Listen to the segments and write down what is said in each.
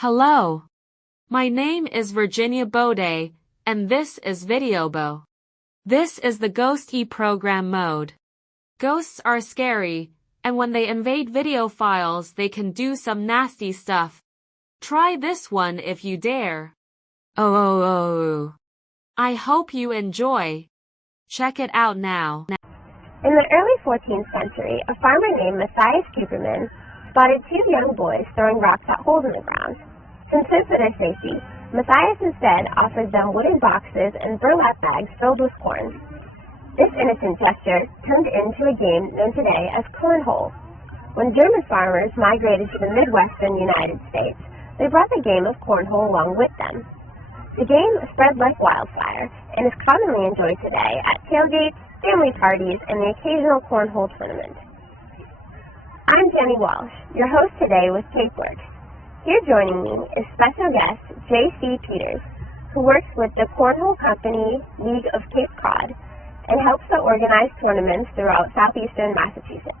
Hello. My name is Virginia Bode, and this is videobeaux. This is the ghostee program mode. Ghosts are scary, and when they invade video files they can do some nasty stuff. Try this one if you dare. Oh. I hope you enjoy. Check it out now. In the early 14th century, a farmer named Matthias Kuperman spotted two young boys throwing rocks at holes in the ground. Considered for their safety, Matthias instead offered them wooden boxes and burlap bags filled with corn. This innocent gesture turned into a game known today as cornhole. When German farmers migrated to the Midwestern United States, they brought the game of cornhole along with them. The game spread like wildfire and is commonly enjoyed today at tailgates, family parties, and the occasional cornhole tournament. I'm Jenny Walsh, your host today with Capeworks. Here joining me is special guest J.C. Peters, who works with the Cornhole Company League of Cape Cod and helps to organize tournaments throughout southeastern Massachusetts.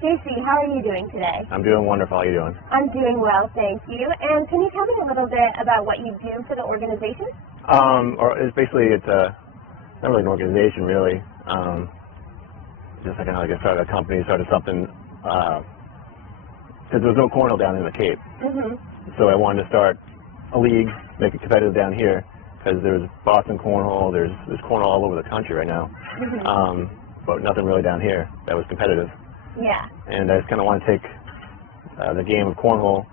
JC, how are you doing today? I'm doing wonderful. How are you doing? I'm doing well, thank you. And can you tell me a little bit about what you do for the organization? It's not really an organization, really. Just like I started a company, started something, because there was no cornhole down in the Cape. So I wanted to start a league, make it competitive down here, because there's Boston cornhole, there's cornhole all over the country right now, but nothing really down here that was competitive. Yeah. And I just kind of want to take the game of cornhole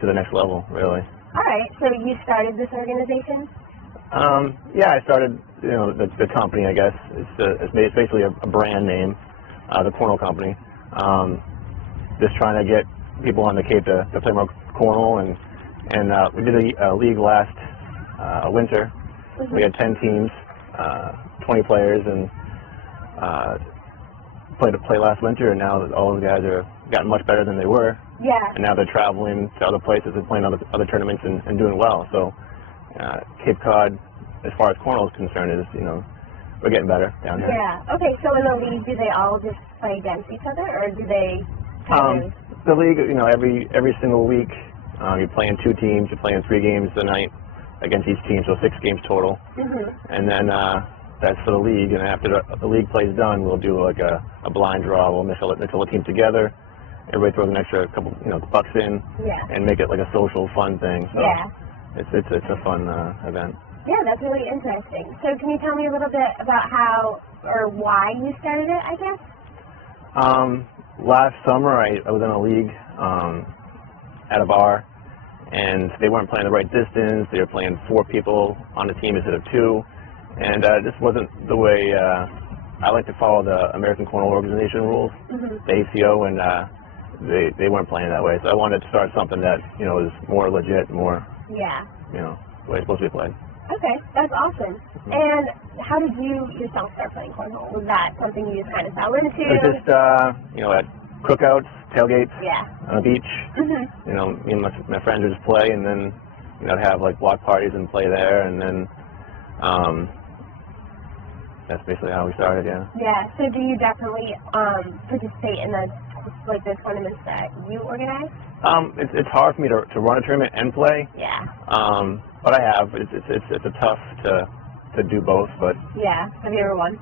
to the next level, really. All right. So you started this organization? Yeah, I started, the company, I guess. It's basically a brand name, the Cornhole Company. Just trying to get people on the Cape to play more cornhole, and we did a league last winter. We had 10 teams, 20 players, and play last winter, and now all those guys are gotten much better than they were. Yeah. And now they're traveling to other places and playing other tournaments and doing well. So Cape Cod, as far as cornhole is concerned, is we're getting better down here. Yeah. Okay. So in the league, do they all just play against each other, or do they? The league, every single week, you're playing two teams. You're playing 3 games a night against each team, so 6 games total. And then that's for the league, and after the league play's done, we'll do like a blind draw. We'll mix all the teams together. Everybody throws an extra couple, bucks in, and make it like a social, fun thing. So it's a fun event. Yeah, that's really interesting. So can you tell me a little bit about how or why you started it, I guess? Last summer, I was in a league at a bar, and they weren't playing the right distance. They were playing 4 people on the team instead of 2. And this wasn't the way I like to follow the American Cornhole Organization rules, the ACO, and they weren't playing that way. So I wanted to start something that was more legit, more the way it's supposed to be played. Okay, that's awesome. And how did you yourself start playing cornhole? Was that something you just kind of fell into? It was just at cookouts, tailgates, on the beach. Me and my friends would just play, and then I'd have like block parties and play there, and then. That's basically how we started, yeah. Yeah, so do you definitely participate in the tournaments that you organize? It's hard for me to run a tournament and play. Yeah. But I have. It's a tough to do both, but. Yeah. Have you ever won?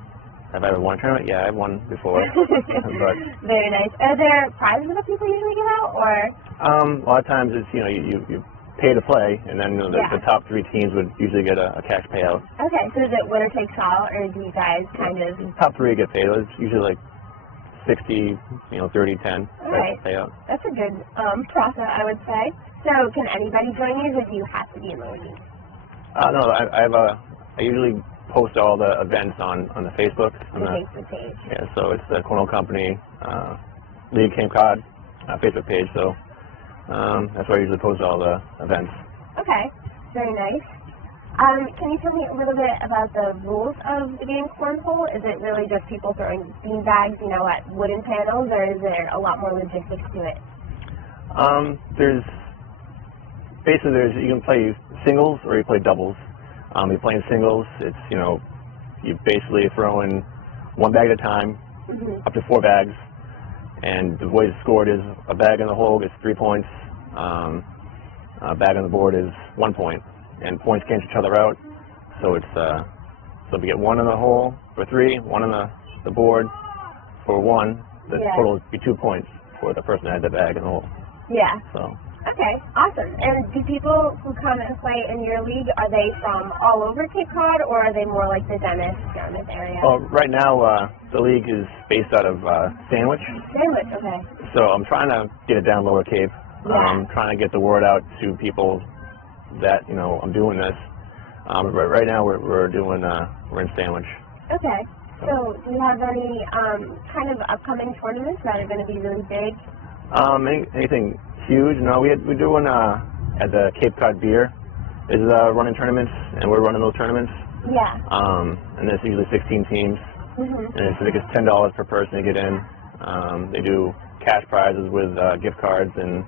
Have I ever won a tournament? Yeah, I've won before. But, very nice. Are there prizes that people usually give out, or? A lot of times it's you pay to play, and then the top 3 teams would usually get a cash payout. Okay, so is it winner takes all, or do you guys kind of... Top 3 get paid. It's usually like 60, 30, 10 payout. That's a good profit, I would say. So can anybody join you, or do you have to be in the league? No, I usually post all the events on the Facebook. On the Facebook page. Yeah, so it's the Cornhole Company League Cape Cod Facebook page, so That's where I usually post all the events. Okay, very nice. Can you tell me a little bit about the rules of the game cornhole? Is it really just people throwing beanbags, you know, at wooden panels, or is there a lot more logistics to it? You can play singles or you play doubles. You're playing singles, it's, you know, you basically throw in one bag at a time, up to 4 bags, and the way it's scored is a bag in the hole gets 3 points, a bag on the board is 1 point, and points cancel each other out, so it's, so if you get 1 in the hole for 3, 1 on the board for 1, the total would be 2 points for the person that had the bag in the hole. Yeah. So. Okay, awesome. And do people who come and play in your league, are they from all over Cape Cod, or are they more like the Dennis, Yarmouth area? Well, right now, the league is based out of Sandwich. Sandwich, okay. So I'm trying to get it down Lower Cape. Yeah. I'm trying to get the word out to people that, you know, I'm doing this. Right now, we're in Sandwich. Okay. So do you have any kind of upcoming tournaments that are going to be really big? Anything huge? No, we're doing at the Cape Cod Beer is running tournaments, and we're running those tournaments. Yeah. And there's usually 16 teams, and I think it's $10 per person to get in. They do cash prizes with gift cards and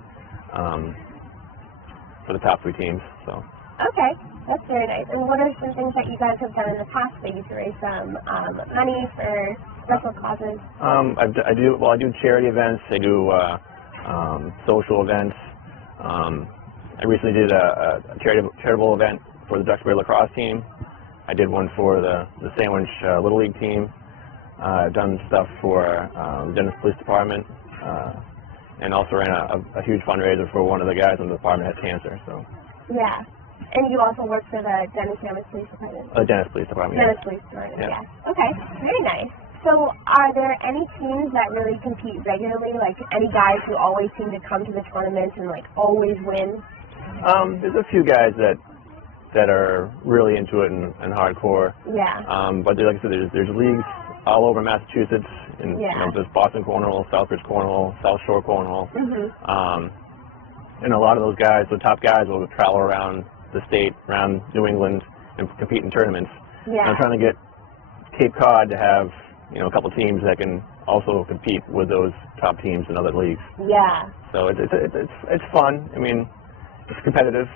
for the top 3 teams. So. Okay, that's very nice. And what are some things that you guys have done in the past, maybe to raise some money for special causes? I do charity events. I do social events. I recently did a charitable event for the Duxbury lacrosse team. I did one for the Sandwich Little League team. I've done stuff for the Dennis Police Department, and also ran a huge fundraiser for one of the guys in the department that has cancer. So. Yeah. And you also work for the Dennis Police Department? Dennis Police Department. Dennis Police Department, yeah. Okay, very nice. So are there any teams that really compete regularly, like any guys who always seem to come to the tournaments and like always win? There's a few guys that are really into it and hardcore. Yeah. But like I said, there's leagues all over Massachusetts, and you know, there's Boston Cornhole, Southbridge Cornhole, South Shore Cornhole. And a lot of those guys, the top guys, will travel around the state, around New England, and compete in tournaments. Yeah. And I'm trying to get Cape Cod to have, you know, a couple teams that can also compete with those top teams in other leagues. Yeah. So it's fun. I mean, it's competitive,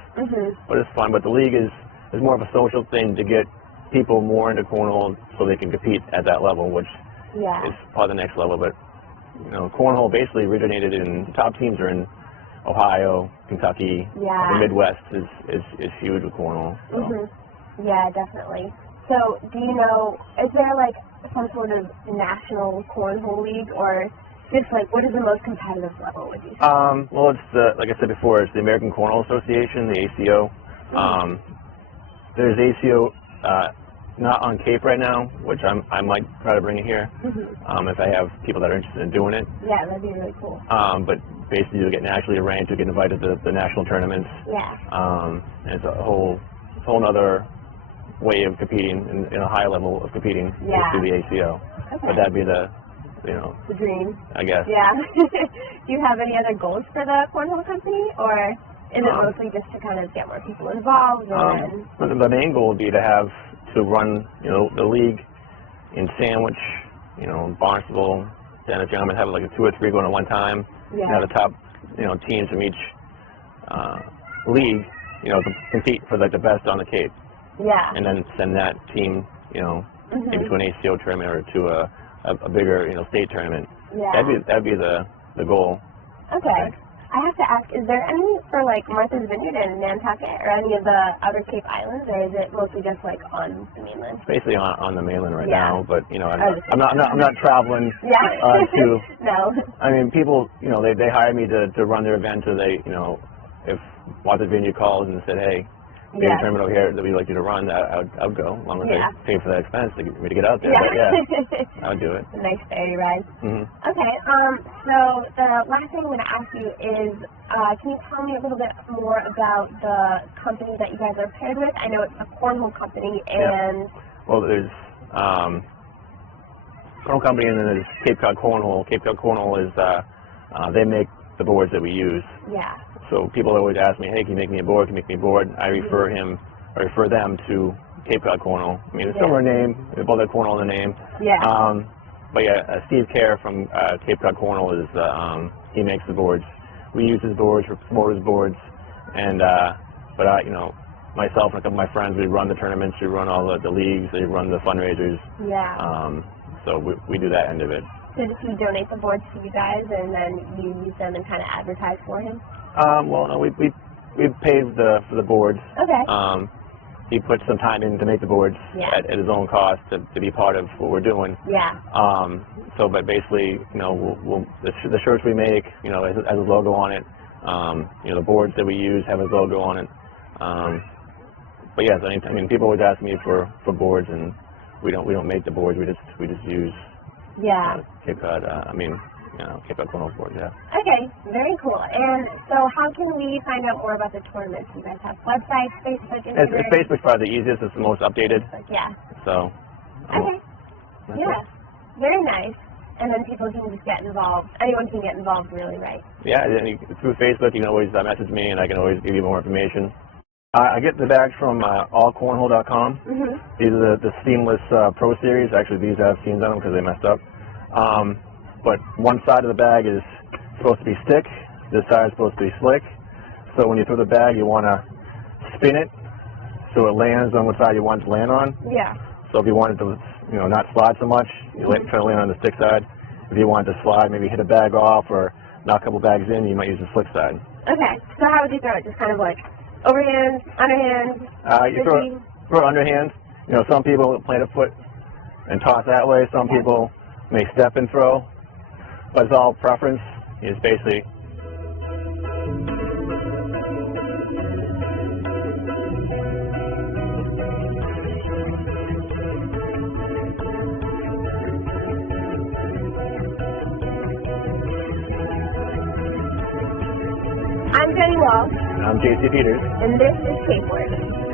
but it's fun. But the league is more of a social thing to get people more into cornhole so they can compete at that level, which is probably the next level. But you know, cornhole basically originated in top teams are in Ohio, Kentucky, the Midwest is huge with cornhole. So. Yeah, definitely. So, do you know, is there like some sort of national cornhole league, or just like what is the most competitive level, would you say? Well, it's like I said before, it's the American Cornhole Association, the ACO. There's ACO not on Cape right now, which I might try to bring it here if I have people that are interested in doing it. Yeah, that'd be really cool. But basically, you'll get nationally ranked, you'll get invited to the national tournaments. Yeah. And it's a whole other way of competing, in a high level of competing through the ACO. Okay. But that'd be the, you know, the dream, I guess. Yeah. Do you have any other goals for the cornhole company, or is it mostly just to kind of get more people involved? The main goal would be to run, you know, the league in Sandwich, you know, Barnstable, Dennis, Yarmouth, have like 2 or 3 going at one time. Yeah. And have the top, you know, teams from each league, you know, to compete for like the best on the Cape. Yeah. And then send that team, you know, maybe to an ACO tournament or to a bigger, you know, state tournament. Yeah. That'd be the goal. Okay. I have to ask, is there any for like Martha's Vineyard and Nantucket or any of the other Cape Islands, or is it mostly just like on the mainland? It's basically on the mainland right now, but you know, I'm not not traveling to. No. I mean, people, you know, they hire me to run their event, or they, you know, if Martha's Vineyard calls and said, hey, there's a tournament over here that we'd like you to run, I'd go, as long as they pay for that expense to get me to get out there. Yeah. But I would do it. A nice ferry ride. Okay, so the last thing I'm going to ask you is, can you tell me a little bit more about the company that you guys are paired with? I know it's a cornhole company, and... Well, there's cornhole company, and then there's Cape Cod Cornhole. Cape Cod Cornhole is, they make the boards that we use. Yeah. So people always ask me, hey, can you make me a board? Can you make me a board? I refer them to Cape Cod Cornhole. I mean, it's a similar name. They both have cornhole in the name. Yeah. But yeah, Steve Kerr from Cape Cod Cornhole is he makes the boards. We use his boards for promoters boards, and but you know, myself and a couple of my friends, we run the tournaments, we run all the leagues, they run the fundraisers. Yeah. So we do that end of it. So does he donate the boards to you guys, and then you use them and kind of advertise for him? Well, no, we paid for the boards. Okay. He puts some time in to make the boards at his own cost to be part of what we're doing. Yeah. So, but basically, you know, the shirts we make, you know, has a logo on it. You know, the boards that we use have his logo on it. But yes, I mean, people always ask me for boards, and we don't make the boards. We just use Cape Cod. Cape Cod Cornhole boards. Yeah. Okay, very cool. And so, how can we find out more about the tournaments? You guys have websites, Facebook, Instagram? Facebook's probably the easiest. It's the most updated. Yeah. So. Okay. Yeah. Very nice. And then people can just get involved. Anyone can get involved, really, right? Yeah. And through Facebook, you can always message me, and I can always give you more information. I get the bags from allcornhole.com. Mm-hmm. These are the seamless Pro Series. Actually, these have seams on them because they messed up. But one side of the bag is supposed to be stick. This side is supposed to be slick. So when you throw the bag, you want to spin it so it lands on what side you want it to land on. Yeah. So if you want it to, you know, not slide so much, you try to land on the stick side. If you want it to slide, maybe hit a bag off or knock a couple bags in, you might use the slick side. Okay. So how would you throw it? Just kind of like overhand, underhand? You throw it underhand. You know, some people plant a foot and toss that way. Some people may step and throw. But it's all preference. It's basically I'm Jenny Wall. I'm JC Peters. And this is Cape Word.